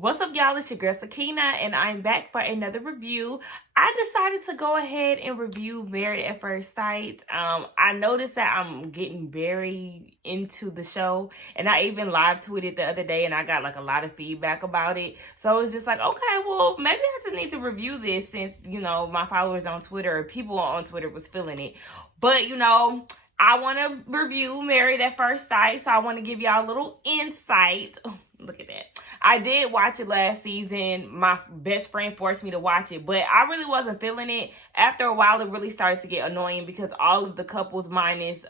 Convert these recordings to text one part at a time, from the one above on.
What's up, y'all? It's your girl Christina, and I'm back for another review. I decided to go ahead and review Married at First Sight. I noticed that I'm getting very into the show, and I even live tweeted the other day, and I got like a lot of feedback about it. So it's just like, okay, well, maybe I just need to review this since, you know, my followers on Twitter or people on Twitter was feeling it. But, you know, I want to review Married at First Sight, so I want to give y'all a little insight. Oh, look at that. I did watch it last season. My best friend forced me to watch it, but I really wasn't feeling it. After a while, it really started to get annoying because all of the couples minus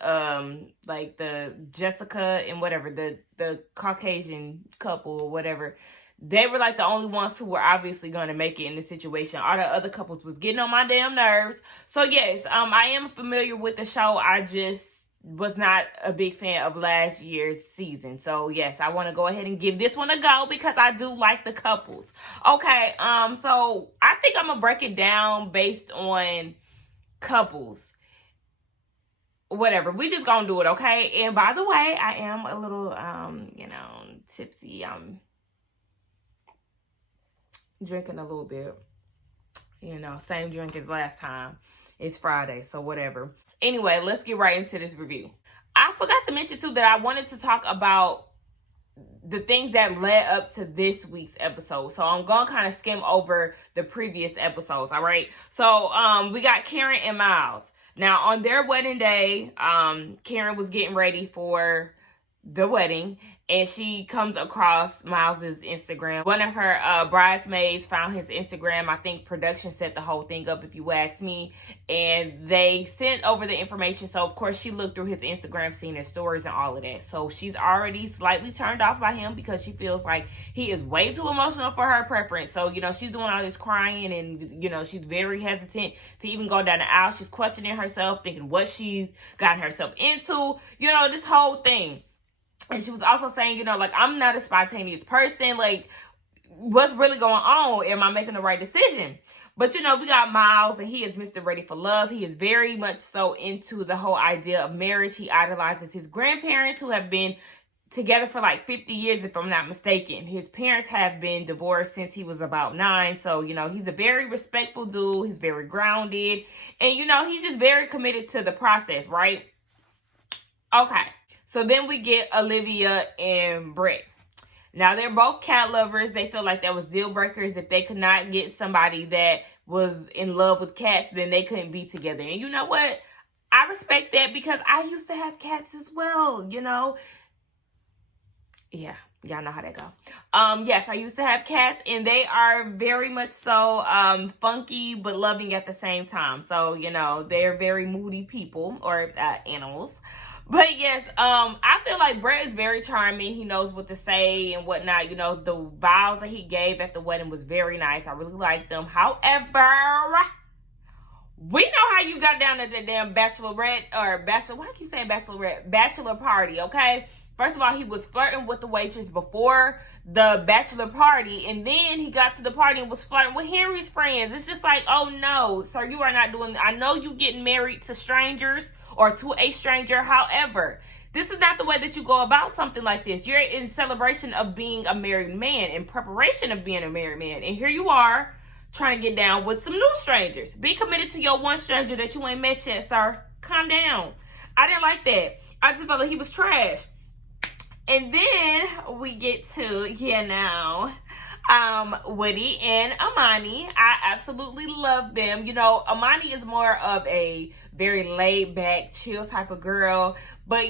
like the Jessica and whatever, the Caucasian couple or whatever, they were like the only ones who were obviously going to make it in the situation. All the other couples was getting on my damn nerves. So yes, I am familiar with the show. I just was not a big fan of last year's season. So yes, I want to go ahead and give this one a go because I do like the couples. Okay, so I think I'm gonna break it down based on couples. Whatever, we just gonna do it, okay? And by the way, I am a little tipsy. I'm drinking a little bit. Same drink as last time. It's Friday, so whatever. Anyway, let's get right into this review. I forgot to mention, too, that I wanted to talk about the things that led up to this week's episode. So I'm going to kind of skim over the previous episodes, all right? So we got Karen and Miles. Now, on their wedding day, Karen was getting ready for the wedding, and she comes across Miles's Instagram. One of her bridesmaids found his Instagram. I think production set the whole thing up, if you ask me, and they sent over the information. So of course she looked through his Instagram, seeing his stories and all of that. So she's already slightly turned off by him because she feels like he is way too emotional for her preference. So she's doing all this crying, and she's very hesitant to even go down the aisle. She's questioning herself, thinking what she's gotten herself into, this whole thing. And she was also saying, like, I'm not a spontaneous person. Like, what's really going on? Am I making the right decision? But, we got Miles, and he is Mr. Ready for Love. He is very much so into the whole idea of marriage. He idolizes his grandparents, who have been together for like 50 years, if I'm not mistaken. His parents have been divorced since he was about 9. So, he's a very respectful dude. He's very grounded. And, he's just very committed to the process, right? Okay. So then we get Olivia and Brett. Now, they're both cat lovers. They feel like that was deal breakers. If they could not get somebody that was in love with cats, then they couldn't be together. And you know what? I respect that because I used to have cats as well, Yeah, y'all know how that go. Yes, I used to have cats, and they are very much so funky but loving at the same time. So, they're very moody people or animals. But yes, I feel like Brett is very charming. He knows what to say and whatnot. The vows that he gave at the wedding was very nice. I really liked them. However, we know how you got down at the damn bachelor party, okay? First of all, he was flirting with the waitress before the bachelor party, and then he got to the party and was flirting with Henry's friends. It's just like, oh no, sir, you are not doing that. I know you getting married to strangers or to a stranger. However, this is not the way that you go about something like this. You're in celebration of being a married man, in preparation of being a married man. And here you are trying to get down with some new strangers. Be committed to your one stranger that you ain't met yet, sir. Calm down. I didn't like that. I just felt like he was trash. And then we get to, Woody and Amani. I absolutely love them. Amani is more of a very laid back, chill type of girl. But,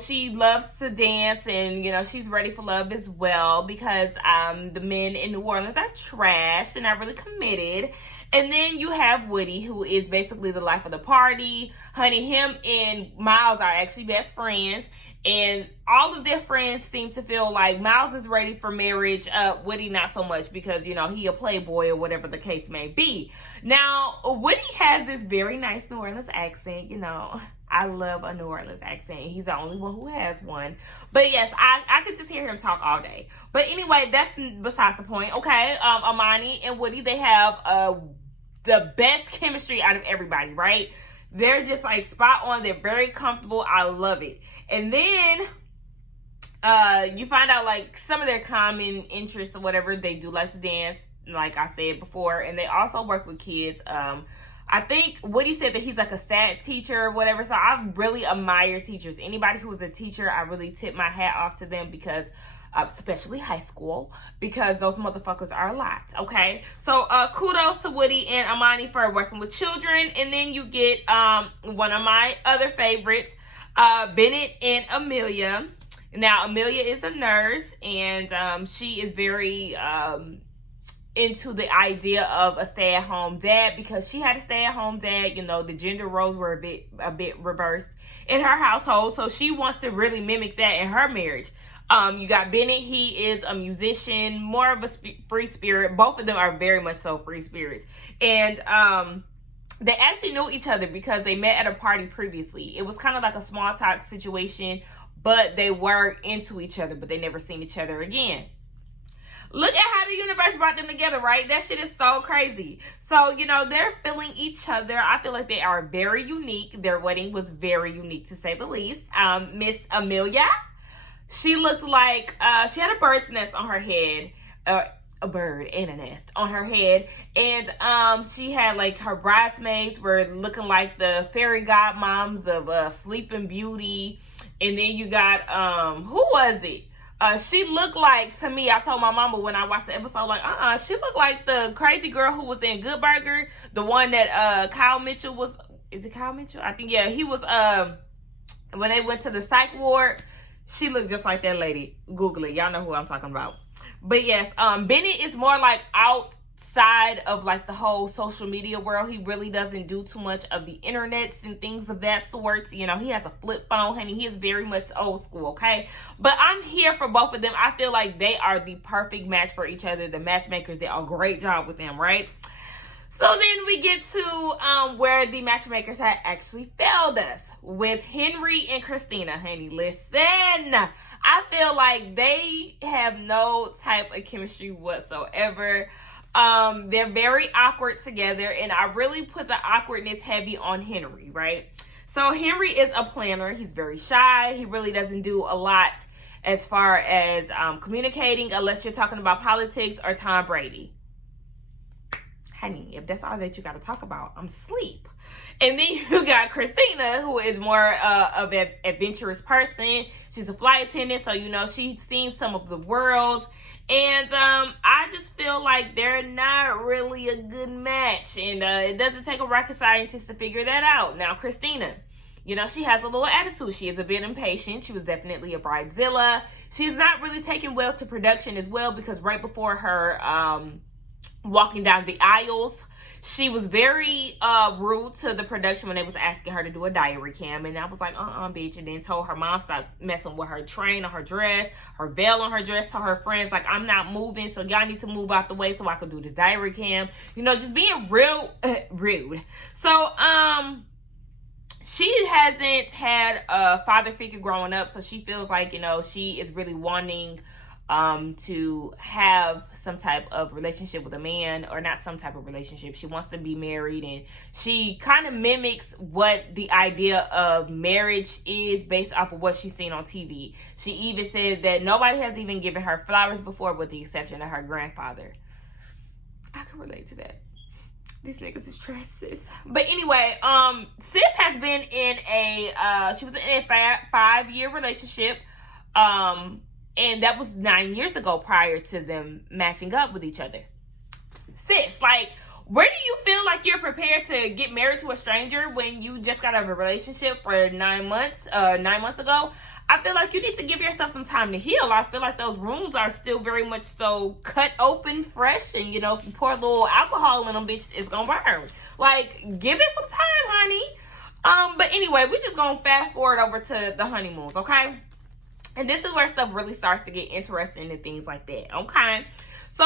she loves to dance, and, she's ready for love as well because the men in New Orleans are trash and not really committed. And then you have Woody, who is basically the life of the party. Honey, him and Miles are actually best friends. And all of their friends seem to feel like Miles is ready for marriage. Woody not so much because, he a playboy or whatever the case may be. Now, Woody has this very nice New Orleans accent. I love a New Orleans accent. He's the only one who has one. But yes, I could just hear him talk all day. But anyway, that's besides the point. Okay, Amani and Woody, they have the best chemistry out of everybody, right? They're just like spot on. They're very comfortable. I love it. And then you find out like some of their common interests or whatever. They do like to dance, like I said before, and they also work with kids. I think Woody said that he's like a stat teacher or whatever. So I really admire teachers. Anybody who is a teacher, I really tip my hat off to them, because especially high school, because those motherfuckers are a lot. Okay, so kudos to Woody and Amani for working with children. And then you get one of my other favorites, Bennett and Amelia. Now, Amelia is a nurse, and she is very into the idea of a stay-at-home dad, because she had a stay-at-home dad. You know, the gender roles were a bit reversed in her household, so she wants to really mimic that in her marriage. You got Bennett. He is a musician, more of a free spirit. Both of them are very much so free spirits, and they actually knew each other because they met at a party previously. It was kind of like a small talk situation, but they were into each other, but they never seen each other again. Look at how the universe brought them together, right? That shit is so crazy. So, you know, they're feeling each other. I feel like they are very unique. Their wedding was very unique, to say the least. Miss Amelia, she looked like she had a bird's nest on her head. A bird and a nest on her head. And she had like her bridesmaids were looking like the fairy godmoms of Sleeping Beauty. And then you got, who was it? She looked like, to me, I told my mama when I watched the episode, like, she looked like the crazy girl who was in Good Burger. The one that Kyle Mitchell was, is it Kyle Mitchell? I think, yeah, he was, when they went to the psych ward, she looked just like that lady. Google it. Y'all know who I'm talking about. But yes, Bennett is more like outside of like the whole social media world. He really doesn't do too much of the internets and things of that sort. You know, he has a flip phone, honey. He is very much old school, okay? But I'm here for both of them. I feel like they are the perfect match for each other. The matchmakers did a great job with them, right? So then we get to where the matchmakers had actually failed us with Henry and Christina. Honey, listen. I feel like they have no type of chemistry whatsoever. They're very awkward together, and I really put the awkwardness heavy on Henry, right? So Henry is a planner. He's very shy. He really doesn't do a lot as far as communicating, unless you're talking about politics or Tom Brady. Honey, if that's all that you got to talk about, I'm asleep. And then you got Christina, who is more of an adventurous person. She's a flight attendant, so you know she's seen some of the world. And I just feel like they're not really a good match. And it doesn't take a rocket scientist to figure that out. Now, Christina, you know, she has a little attitude. She is a bit impatient. She was definitely a bridezilla. She's not really taken well to production as well, because right before her walking down the aisles, she was very rude to the production when they was asking her to do a diary cam. And I was like, bitch. And then told her mom stop messing with her train on her dress, her veil on her dress, to her friends, like, I'm not moving, so y'all need to move out the way so I could do this diary cam. You know, just being real rude. So, she hasn't had a father figure growing up, so she feels like, you know, she is really wanting to have some type of relationship with a man, or not some type of relationship. She wants to be married, and she kind of mimics what the idea of marriage is based off of what she's seen on TV. She even said that nobody has even given her flowers before, with the exception of her grandfather. I can relate to that. These niggas is trash, sis. But anyway, sis has been in she was in a 5-year relationship, and that was 9 years ago, prior to them matching up with each other. Sis, like, where do you feel like you're prepared to get married to a stranger when you just got out of a relationship for 9 months ago? I feel like you need to give yourself some time to heal. I feel like those wounds are still very much so cut open fresh, and, you know, if you pour a little alcohol in them, bitch, it's gonna burn. Like, give it some time, honey. But anyway, we're just gonna fast forward over to the honeymoons, okay? And this is where stuff really starts to get interesting and things like that, okay? So,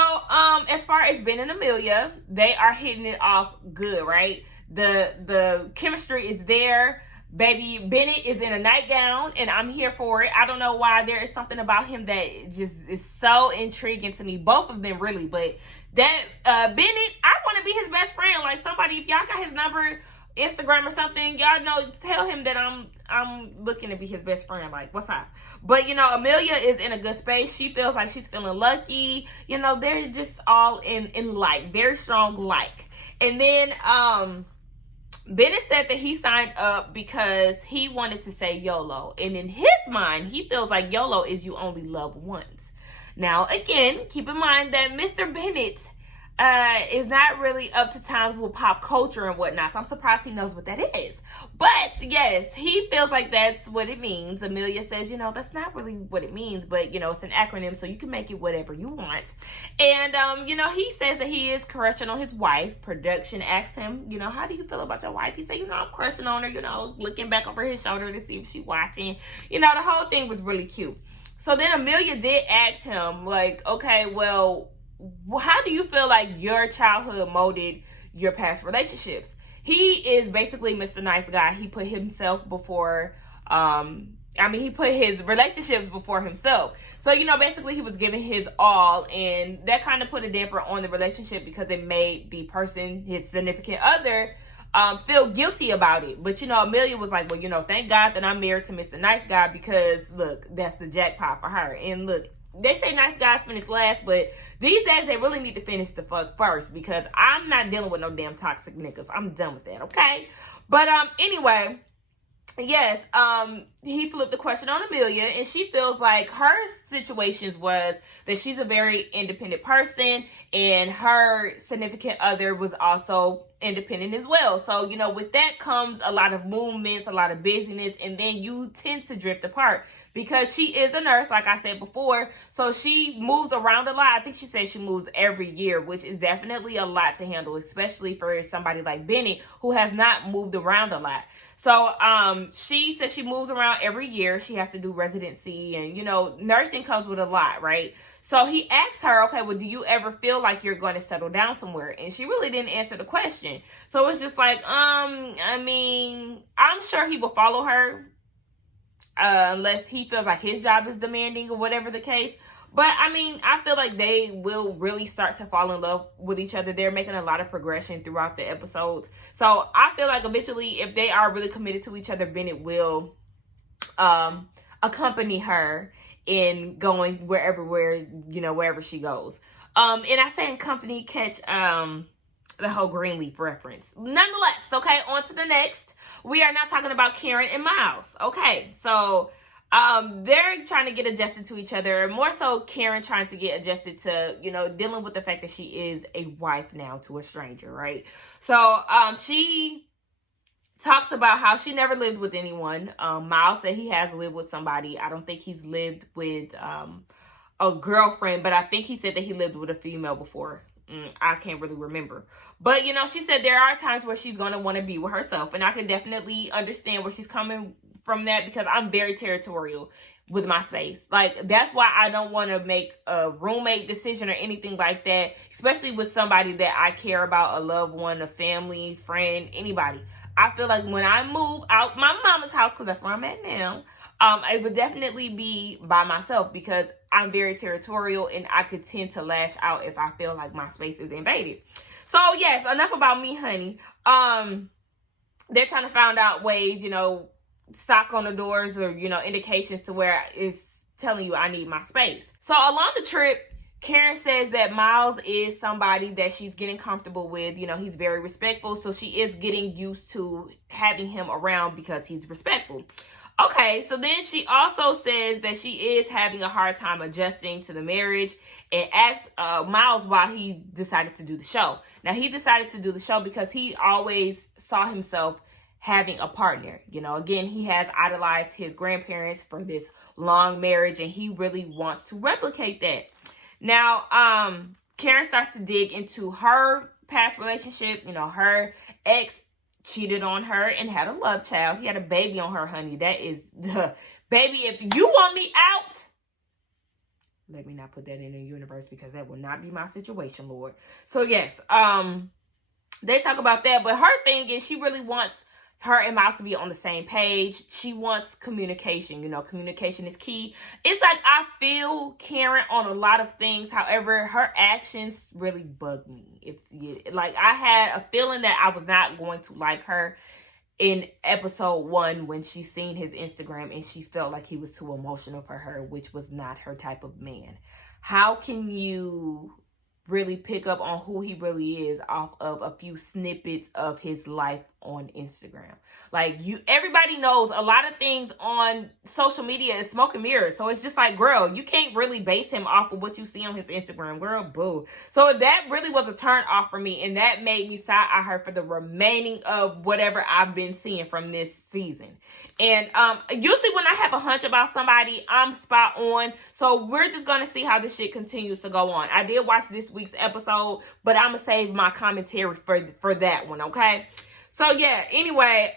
as far as Ben and Amelia, they are hitting it off good, right? The chemistry is there. Baby Bennett is in a nightgown, and I'm here for it. I don't know why. There is something about him that just is so intriguing to me. Both of them, really. But that Bennett, I want to be his best friend. Like, somebody, if y'all got his number, Instagram or something, y'all know, tell him that I'm looking to be his best friend. Like, what's up? But, you know, Amelia is in a good space. She feels like she's feeling lucky. You know, they're just all in like, very strong like. And then, Bennett said that he signed up because he wanted to say YOLO. And in his mind, he feels like YOLO is you only love once. Now, again, keep in mind that Mr. Bennett is not really up to times with pop culture and whatnot. So I'm surprised he knows what that is. But yes, he feels like that's what it means. Amelia says, you know, that's not really what it means, but you know, it's an acronym, so you can make it whatever you want. And you know, he says that he is crushing on his wife. Production asked him, you know, how do you feel about your wife? He said, you know, I'm crushing on her, you know, looking back over his shoulder to see if she's watching. You know, the whole thing was really cute. So then Amelia did ask him, like, okay, well, how do you feel like your childhood molded your past relationships? He is basically Mr. Nice Guy. He put himself before, he put his relationships before himself. So, you know, basically he was giving his all, and that kind of put a damper on the relationship because it made the person, his significant other, feel guilty about it. But, you know, Amelia was like, well, you know, thank God that I'm married to Mr. Nice Guy because, look, that's the jackpot for her. And look, they say nice guys finish last, but these days they really need to finish the fuck first because I'm not dealing with no damn toxic niggas. I'm done with that, okay? But anyway, yes, he flipped the question on Amelia, and she feels like her situations was that she's a very independent person, and her significant other was also independent as well. So, you know, with that comes a lot of movements, a lot of busyness, and then you tend to drift apart because she is a nurse, like I said before. So she moves around a lot. I think she said she moves every year, which is definitely a lot to handle, especially for somebody like Bennett who has not moved around a lot. So she says she moves around every year. She has to do residency, and, you know, nursing comes with a lot, right? So he asked her, okay, well, do you ever feel like you're going to settle down somewhere? And she really didn't answer the question. So it's just like, I mean, I'm sure he will follow her unless he feels like his job is demanding or whatever the case. But, I mean, I feel like they will really start to fall in love with each other. They're making a lot of progression throughout the episodes. So, I feel like eventually, if they are really committed to each other, Bennett will accompany her in going wherever she goes. And I say in company, catch the whole Greenleaf reference. Nonetheless, okay, on to the next. We are not talking about Karen and Miles. Okay, so they're trying to get adjusted to each other. More so Karen trying to get adjusted to, you know, dealing with the fact that she is a wife now to a stranger, right? So she talks about how she never lived with anyone. Miles said he has lived with somebody. I don't think he's lived with a girlfriend, but I think he said that he lived with a female before. I can't really remember. But, you know, she said there are times where she's going to want to be with herself. And I can definitely understand where she's coming from that because I'm very territorial with my space. Like, that's why I don't want to make a roommate decision or anything like that, especially with somebody that I care about, a loved one, a family, friend, anybody. I feel like when I move out my mama's house, because that's where I'm at now, it would definitely be by myself because I'm very territorial and I could tend to lash out if I feel like my space is invaded. So, yes, enough about me, honey. They're trying to find out ways, you know, stock on the doors or, you know, indications to where it's telling you I need my space. So, along the trip, Karen says that Miles is somebody that she's getting comfortable with. You know, he's very respectful. So, she is getting used to having him around because he's respectful. Okay, so then she also says that she is having a hard time adjusting to the marriage and asks Miles why he decided to do the show. Now, he decided to do the show because he always saw himself having a partner. You know, again, he has idolized his grandparents for this long marriage and he really wants to replicate that. Now, Karen starts to dig into her past relationship. You know, her ex cheated on her and had a love child. He had a baby on her, honey. That is the baby. If you want me out, let me not put that in the universe because that will not be my situation, Lord. So yes, they talk about that, but her thing is she really wants her and Miles to be on the same page. She wants communication. You know, communication is key. It's like I feel Karen on a lot of things. However, her actions really bug me. Like I had a feeling that I was not going to like her in episode 1 when she seen his Instagram and she felt like he was too emotional for her, which was not her type of man. How can you really pick up on who he really is off of a few snippets of his life on Instagram? Like, everybody knows a lot of things on social media is smoke and mirrors. So it's just like, girl, you can't really base him off of what you see on his Instagram, girl, boo. So that really was a turn off for me, and that made me side-eye her for the remaining of whatever I've been seeing from this season. And usually when I have a hunch about somebody, I'm spot on. So we're just going to see how this shit continues to go on. I did watch this week's episode, but I'm going to save my commentary for that one, okay? So yeah, anyway,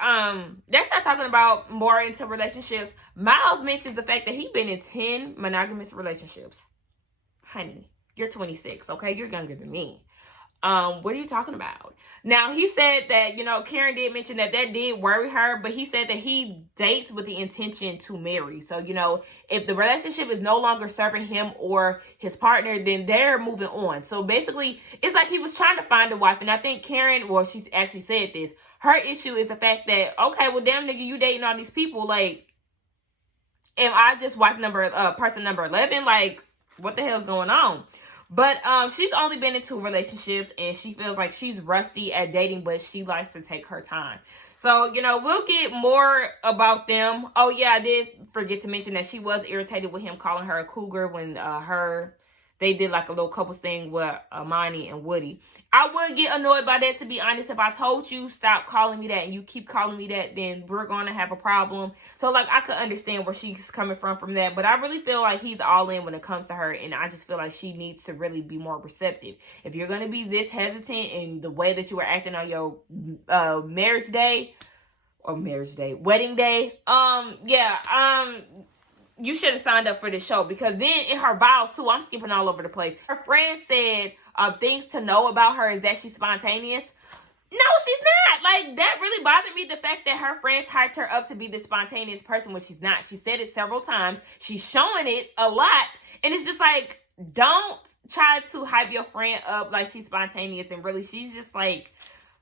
let's start talking about more into relationships. Miles mentions the fact that he's been in 10 monogamous relationships. Honey, you're 26, okay? You're younger than me. What are you talking about? Now, he said that, you know, Karen did mention that did worry her, but he said that he dates with the intention to marry. So, you know, if the relationship is no longer serving him or his partner, then they're moving on. So basically, it's like he was trying to find a wife. And I think Karen, well, she actually said this, her issue is the fact that, okay, well, damn nigga, you dating all these people. Like, am I just person number 11? Like, what the hell's going on? But she's only been in 2 relationships, and she feels like she's rusty at dating, but she likes to take her time. So, you know, we'll get more about them. Oh, yeah, I did forget to mention that she was irritated with him calling her a cougar when they did like a little couples thing with Amani and Woody. I would get annoyed by that, to be honest. If I told you stop calling me that and you keep calling me that, then we're going to have a problem. So, like, I could understand where she's coming from that. But I really feel like he's all in when it comes to her. And I just feel like she needs to really be more receptive. If you're going to be this hesitant in the way that you were acting on your wedding day, you should have signed up for this show, because then in her vows too, I'm skipping all over the place. Her friend said things to know about her is that she's spontaneous. No, she's not. Like, that really bothered me, the fact that her friends hyped her up to be this spontaneous person when she's not. She said it several times. She's showing it a lot. And it's just like, don't try to hype your friend up like she's spontaneous, and really she's just like,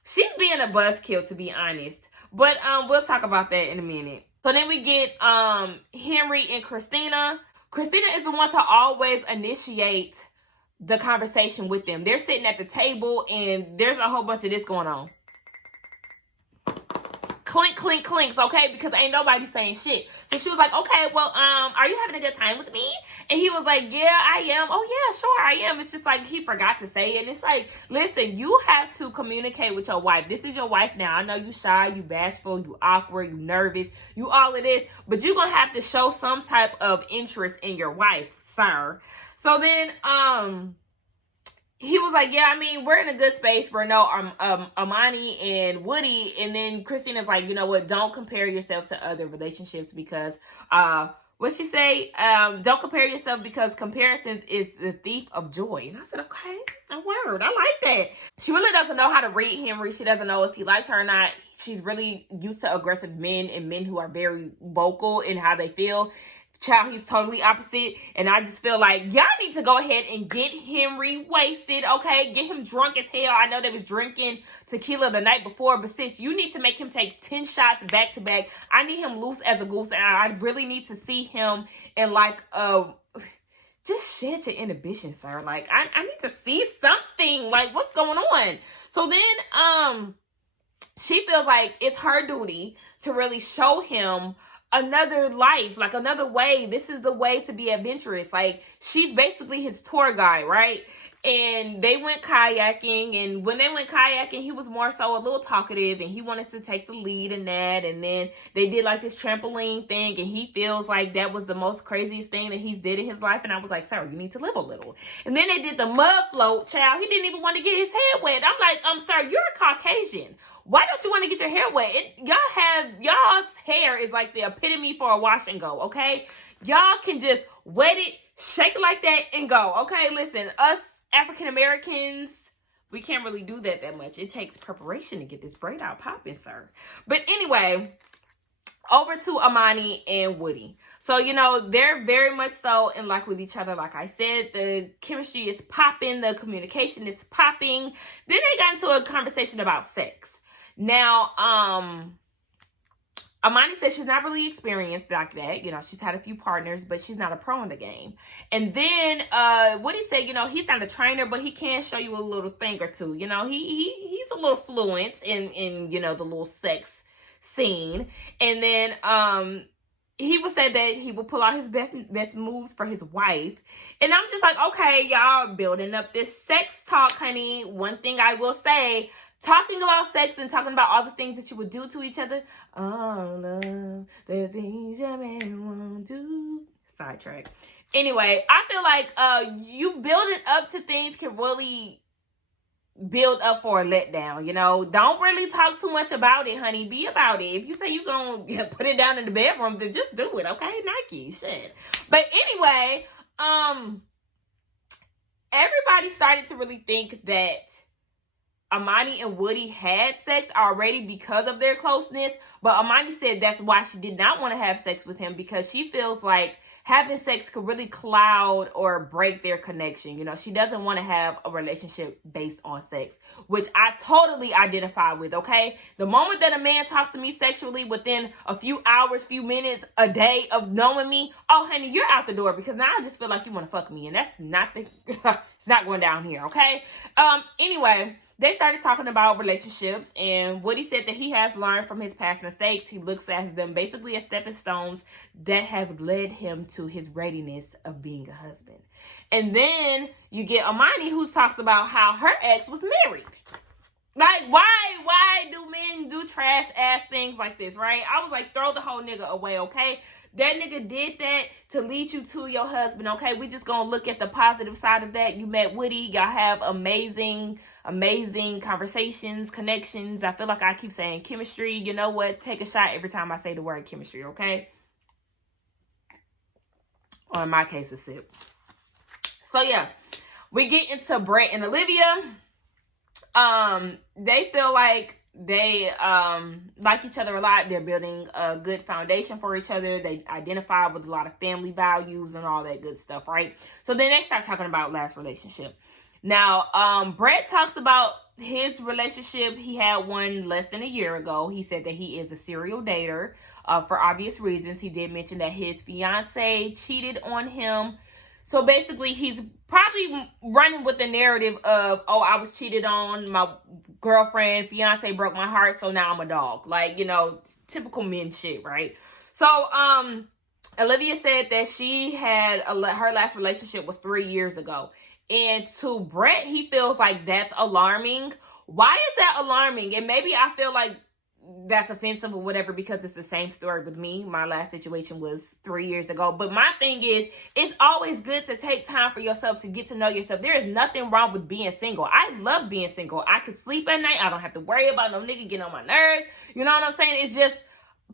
she's being a buzzkill, to be honest. But we'll talk about that in a minute. So then we get Henry and Christina. Christina is the one to always initiate the conversation with them. They're sitting at the table and there's a whole bunch of this going on. Clink, clink, clinks, okay? Because ain't nobody saying shit. So she was like, okay, well, are you having a good time with me? And he was like, yeah, I am. Oh, yeah, sure, I am. It's just like he forgot to say it. It's like, listen, you have to communicate with your wife. This is your wife now. I know you shy, you bashful, you awkward, you nervous, you all of this. But you're going to have to show some type of interest in your wife, sir. So then, he was like, yeah, I mean, we're in a good space for Amani and Woody. And then Christina's like, you know what? Don't compare yourself to other relationships because, what'd she say? Don't compare yourself because comparison is the thief of joy. And I said, okay, a word. I like that. She really doesn't know how to read Henry. She doesn't know if he likes her or not. She's really used to aggressive men and men who are very vocal in how they feel. Child, he's totally opposite. And I just feel like y'all need to go ahead and get Henry wasted, okay? Get him drunk as hell. I know they was drinking tequila the night before, but sis, you need to make him take 10 shots back to back. I need him loose as a goose, and I really need to see him in like just shed your inhibition, sir. Like, I need to see something. Like, what's going on? So then she feels like it's her duty to really show him another life, like another way. This is the way to be adventurous. Like, she's basically his tour guide, right? And they went kayaking, and when they went kayaking, he was more so a little talkative, and he wanted to take the lead in that. And then they did like this trampoline thing, and he feels like that was the most craziest thing that he's did in his life. And I was like, sir, you need to live a little. And then they did the mud float, child. He didn't even want to get his hair wet. I'm like, sir, you're a Caucasian. Why don't you want to get your hair wet? Y'all's hair is like the epitome for a wash and go, okay? Y'all can just wet it, shake it like that, and go, okay? Listen, us African Americans, We can't really do that much. It takes preparation to get this braid out popping, sir. But anyway, over to Amani and Woody. So, you know, they're very much so in like with each other. Like I said, the chemistry is popping. The communication is popping. Then they got into a conversation about sex. Now, Amani said she's not really experienced like that. You know, she's had a few partners, but she's not a pro in the game. And then Woody said, you know, he's not a trainer, but he can show you a little thing or two. You know, he's a little fluent in you know, the little sex scene. And then he would say that he would pull out his best moves for his wife. And I'm just like, okay, y'all building up this sex talk, honey. One thing I will say, talking about sex and talking about all the things that you would do to each other. All of the things your man won't do. Sidetrack. Anyway, I feel like you building up to things can really build up for a letdown, you know. Don't really talk too much about it, honey. Be about it. If you say you're gonna put it down in the bedroom, then just do it, okay? Nike, shit. But anyway, everybody started to really think that Amani and Woody had sex already because of their closeness, but Amani said that's why she did not want to have sex with him, because she feels like having sex could really cloud or break their connection. You know, she doesn't want to have a relationship based on sex, which I totally identify with, okay? The moment that a man talks to me sexually within a few hours, few minutes, a day of knowing me, oh, honey, you're out the door, because now I just feel like you want to fuck me, and that's not the, it's not going down here, okay? Anyway, they started talking about relationships, and Woody said that he has learned from his past mistakes. He looks at them basically as stepping stones that have led him to his readiness of being a husband. And then you get Amani, who talks about how her ex was married. Like, why do men do trash ass things like this, right? I was like, throw the whole nigga away, okay? That nigga did that to lead you to your husband, okay? We just gonna look at the positive side of that. You met Woody. Y'all have amazing conversations, connections. I feel like I keep saying chemistry. You know what? Take a shot every time I say the word chemistry, okay? Or in my case, a sip. So, yeah. We get into Brett and Olivia. They feel like they like each other a lot. They're building a good foundation for each other. They identify with a lot of family values and all that good stuff, right? So then they start talking about last relationship. Now, Brett talks about his relationship. He had one less than a year ago. He said that he is a serial dater for obvious reasons. He did mention that his fiance cheated on him. So basically, he's probably running with the narrative of, oh, I was cheated on, my girlfriend, fiance broke my heart, so now I'm a dog. Like, you know, typical men shit, right? So, Olivia said that she had, her last relationship was 3 years ago. And to Brett, he feels like that's alarming. Why is that alarming? And maybe I feel like that's offensive or whatever, because it's the same story with me. My last situation was 3 years ago. But my thing is, it's always good to take time for yourself to get to know yourself. There is nothing wrong with being single. I love being single. I can sleep at night. I don't have to worry about no nigga getting on my nerves. You know what I'm saying? It's just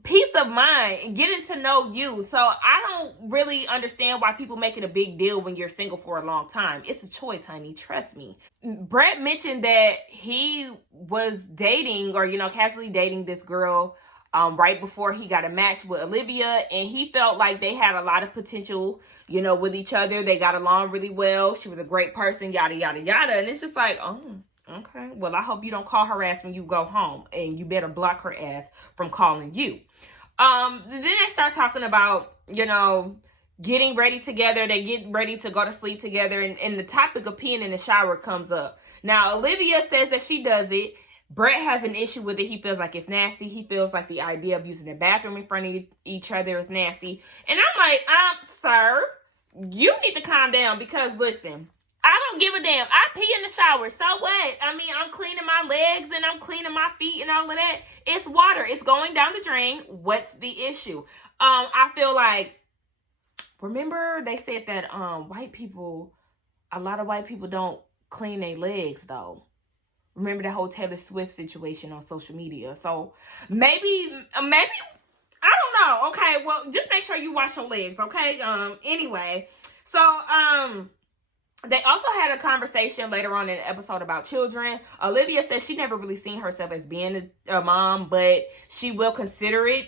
peace of mind and getting to know you. So I don't really understand why people make it a big deal when you're single for a long time. It's a choice, honey. Trust me. Brett mentioned that he was dating, or, you know, casually dating this girl right before he got a match with Olivia, and he felt like they had a lot of potential, you know, with each other. They got along really well. She was a great person, yada, yada, yada. And it's just like, oh, okay. Well, I hope you don't call her ass when you go home, and you better block her ass from calling you. Then they start talking about, you know, getting ready together. They get ready to go to sleep together, and the topic of peeing in the shower comes up. Now, Olivia says that she does it. Brett has an issue with it. He feels like it's nasty. He feels like the idea of using the bathroom in front of each other is nasty. And I'm like, sir, you need to calm down, because listen, I don't give a damn. I pee in the shower. So what? I mean, I'm cleaning my legs and I'm cleaning my feet and all of that. It's water. It's going down the drain. What's the issue? I feel like, remember they said that a lot of white people don't clean their legs though. Remember that whole Taylor Swift situation on social media. So maybe, I don't know. Okay, well, just make sure you wash your legs, okay? Anyway, so, They also had a conversation later on in the episode about children. Olivia says she never really seen herself as being a mom, but she will consider it.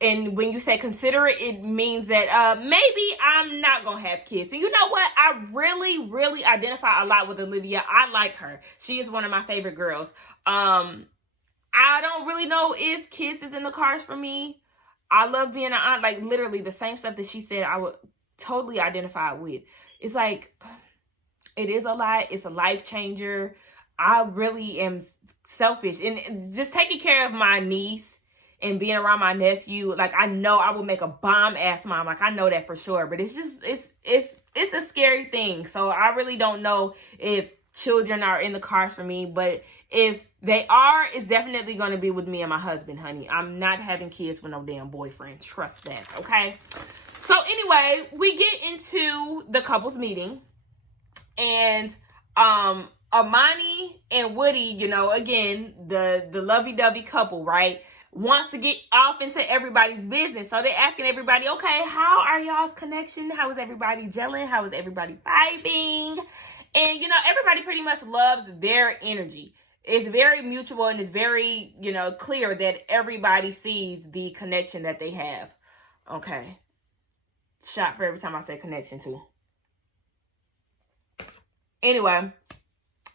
And when you say consider it, it means that maybe I'm not going to have kids. And you know what? I really, really identify a lot with Olivia. I like her. She is one of my favorite girls. I don't really know if kids is in the cards for me. I love being an aunt. Like, literally, the same stuff that she said I would totally identify with. It's like, it is a lot. It's a life changer. I really am selfish. And just taking care of my niece and being around my nephew, like, I know I will make a bomb-ass mom. Like, I know that for sure. But it's just, it's a scary thing. So I really don't know if children are in the cards for me. But if they are, it's definitely going to be with me and my husband, honey. I'm not having kids with no damn boyfriend. Trust that, okay? So anyway, we get into the couples meeting. And Amani and Woody, you know, again, the lovey-dovey couple, right, wants to get off into everybody's business. So they're asking everybody, okay, how are y'all's connection? How is everybody gelling? How is everybody vibing? And, you know, everybody pretty much loves their energy. It's very mutual and it's very, you know, clear that everybody sees the connection that they have. Okay. Shot for every time I say connection, too. Anyway,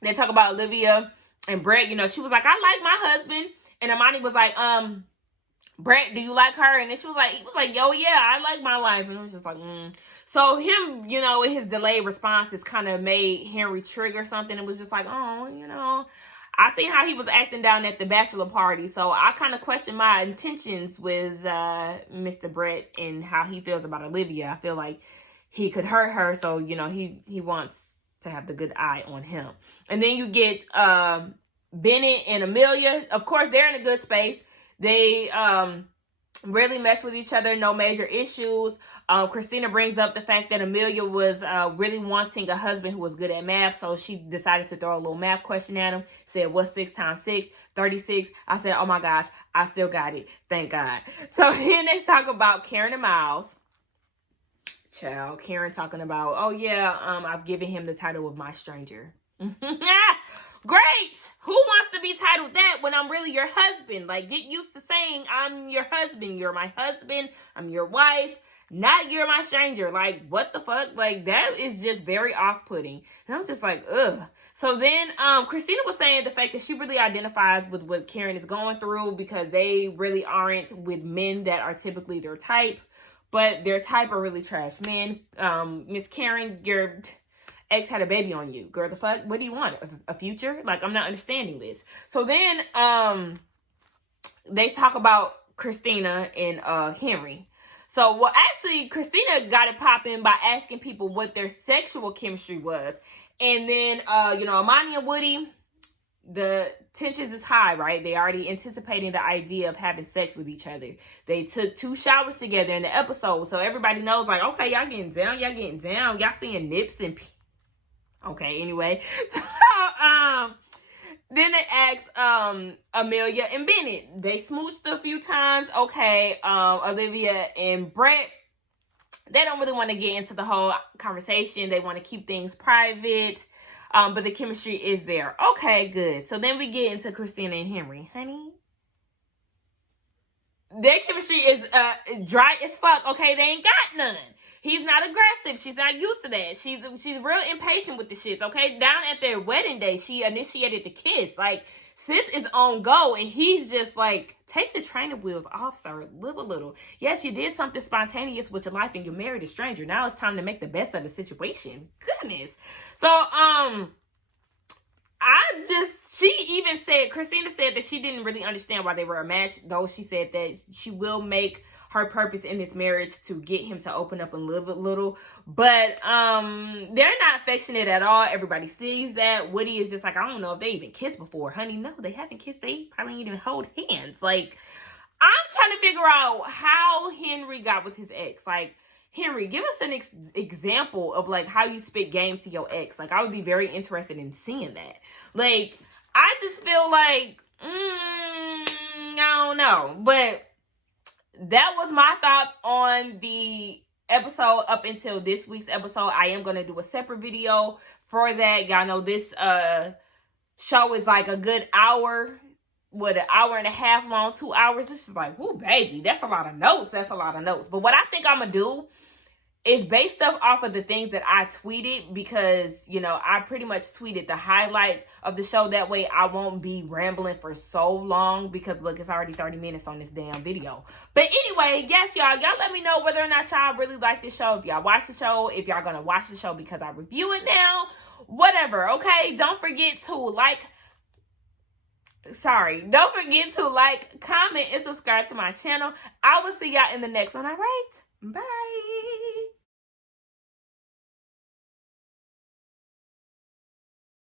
they talk about Olivia and Brett. You know, she was like, I like my husband. And Amani was like, Brett, do you like her? And then he was like, yo, yeah, I like my wife. And it was just like, So him, you know, his delayed responses kind of made Henry trigger something. It was just like, oh, you know, I seen how he was acting down at the bachelor party. So I kind of questioned my intentions with Mr. Brett and how he feels about Olivia. I feel like he could hurt her. So, you know, he wants to have the good eye on him. And then you get Bennett and Amelia. Of course, they're in a good space. They really mesh with each other. No major issues. Christina brings up the fact that Amelia was really wanting a husband who was good at math. So she decided to throw a little math question at him. Said, what's 6 times 6? 36. I said, oh my gosh, I still got it. Thank God. So then they talk about Karen and Miles. Child, Karen talking about, oh yeah, I've given him the title of my stranger. Great! Who wants to be titled that when I'm really your husband? Like, get used to saying I'm your husband. You're my husband. I'm your wife. Not you're my stranger. Like, what the fuck? Like, that is just very off-putting. And I'm just like, ugh. So then Christina was saying the fact that she really identifies with what Karen is going through because they really aren't with men that are typically their type. But their type are really trash men. Miss Karen, your ex had a baby on you. Girl, the fuck? What do you want? A future? Like, I'm not understanding this. So then they talk about Christina and Henry. So, well, actually, Christina got it popping by asking people what their sexual chemistry was. And then, you know, Amani and Woody, the tensions is high, right? They already anticipating the idea of having sex with each other. They took 2 showers together in the episode. So everybody knows, like, okay, y'all getting down. Y'all seeing nips and okay, anyway. So, then they asked Amelia and Bennett. They smooched a few times. Okay, Olivia and Brett, they don't really want to get into the whole conversation. They want to keep things private. But the chemistry is there. Okay, good. So then we get into Christina and Henry. Honey, their chemistry is dry as fuck. Okay, they ain't got none. He's not aggressive. She's not used to that. She's real impatient with the shits. Okay, down at their wedding day, she initiated the kiss. Like, sis is on go, and he's just like, take the training wheels off, sir. Live a little. Yes, you did something spontaneous with your life, and you married a stranger. Now it's time to make the best of the situation. Goodness. So, Christina said that she didn't really understand why they were a match, though she said that she will make her purpose in this marriage to get him to open up and live a little. But they're not affectionate at all. Everybody sees that. Woody is just like, I don't know if they even kissed before. Honey, no, they haven't kissed. They probably didn't even hold hands. Like, I'm trying to figure out how Henry got with his ex. Like, Henry, give us an example of, like, how you spit game to your ex. Like, I would be very interested in seeing that. Like, I just feel like, I don't know. But that was my thoughts on the episode up until this week's episode. I am going to do a separate video for that. Y'all know this show is like a good hour, what, an hour and a half long, 2 hours. It's just like, whoo, baby, that's a lot of notes. That's a lot of notes. But what I think I'm gonna do is base stuff off of the things that I tweeted, because, you know, I pretty much tweeted the highlights of the show. That way I won't be rambling for so long, because look, it's already 30 minutes on this damn video. But anyway, yes, y'all let me know whether or not y'all really like this show. If y'all watch the show, if y'all gonna watch the show because I review it now, whatever, okay? Don't forget to don't forget to like, comment, and subscribe to my channel. I will see y'all in the next one, all right? Bye.